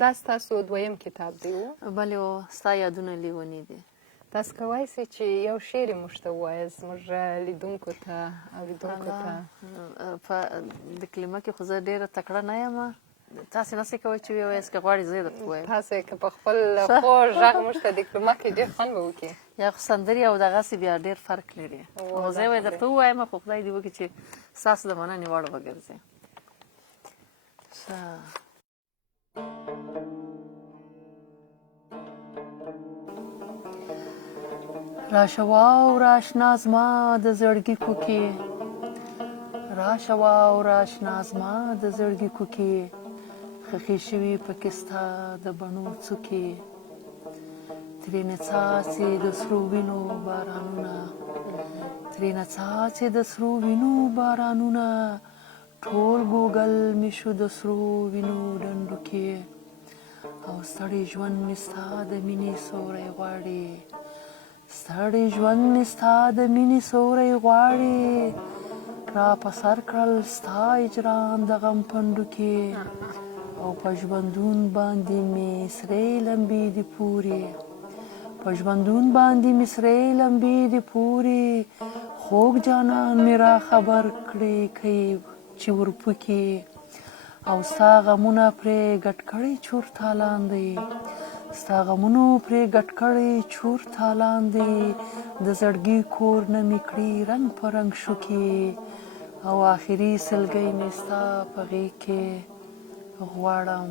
دا ستاسو دویم کتاب دی و؟ بلې و ستا یادونه لیوني دي. تاسو کولی سئ چې یو شعر یې موږ ته ووایاست زموږ لیدونکو ته اورېدونکو ته؟ په د کلمه کې خو زه ډېره تکړه نه یم. تاسې نسئ کولی چې ووایاست که غواړئ زه یې درته ووایم. تاسو که په خپل خوږ غږ موږ ته د کلمه کې ډېر خوند به وکړي. یا خو سندرې او دغسې بیا ډېر فرق لري. او زه یې درته ووایم خو خدای دې وکړي چې ستاسو د مننې وړ وګرځي. راشه واوره اشنا زما د زړګي کوکې، راشه واوره اشنا زما د زړګي کوکې، خښې شوي پکې ستا د بڼو څوکې، ترېنه څاڅي د سرو وینو بارانونه، ترېنه څاڅي د سرو وینو بارانونه، ټول ګوګل مې شو د سرو وینو ډنډو کې، او ستړی ژوند مې ستا د مینې سوری غواړي، ستړی ژوند مې ستا د مینې سوری غواړي، را په سر کړل ستا اجرام د غم پنډو کې، او په ژوندون باندې مې سرې لمبې دي پورې، په ژوندون باندې مې سرې لمبې دي پورې، خوږ جانان مې را خبر کړې چې ورپکې، او ستا غمونه پرې ګډ کړی چور تالان دی، ستا غمونو پرې ګډ کړی چور تالان دی، د زړګي کور نه مې کړي رنګ په رنګ شوکې، او آخري سلګۍ مې ستا په غېږ کې غواړم،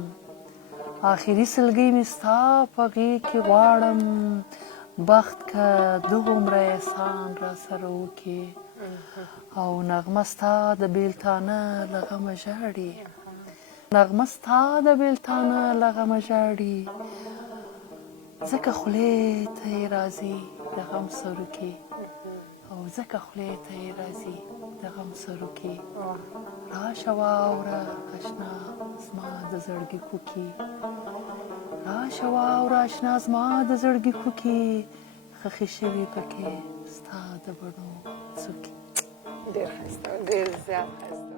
آخري سلګۍ مې ستا په غېږ کې غواړم، بخت که دغومره احسان را سره وکړي، او نغمه ستا د بېلتانه له غمه ژاړي، نغمه ستا د بېلتانه له غمه ژاړي، ځکه خولې ته یې راځي د غم سروکې، او ځکه خولې ته یې راځي د غم سروکې، راشه واوره اشنا زما د زړګي کوکې، راشه واوره اشنا زما د زړګي کوکې، خښې شوي پکې ستا د بڼو څوکې. ډېر ښایسته، ډېر زیات ښایسته.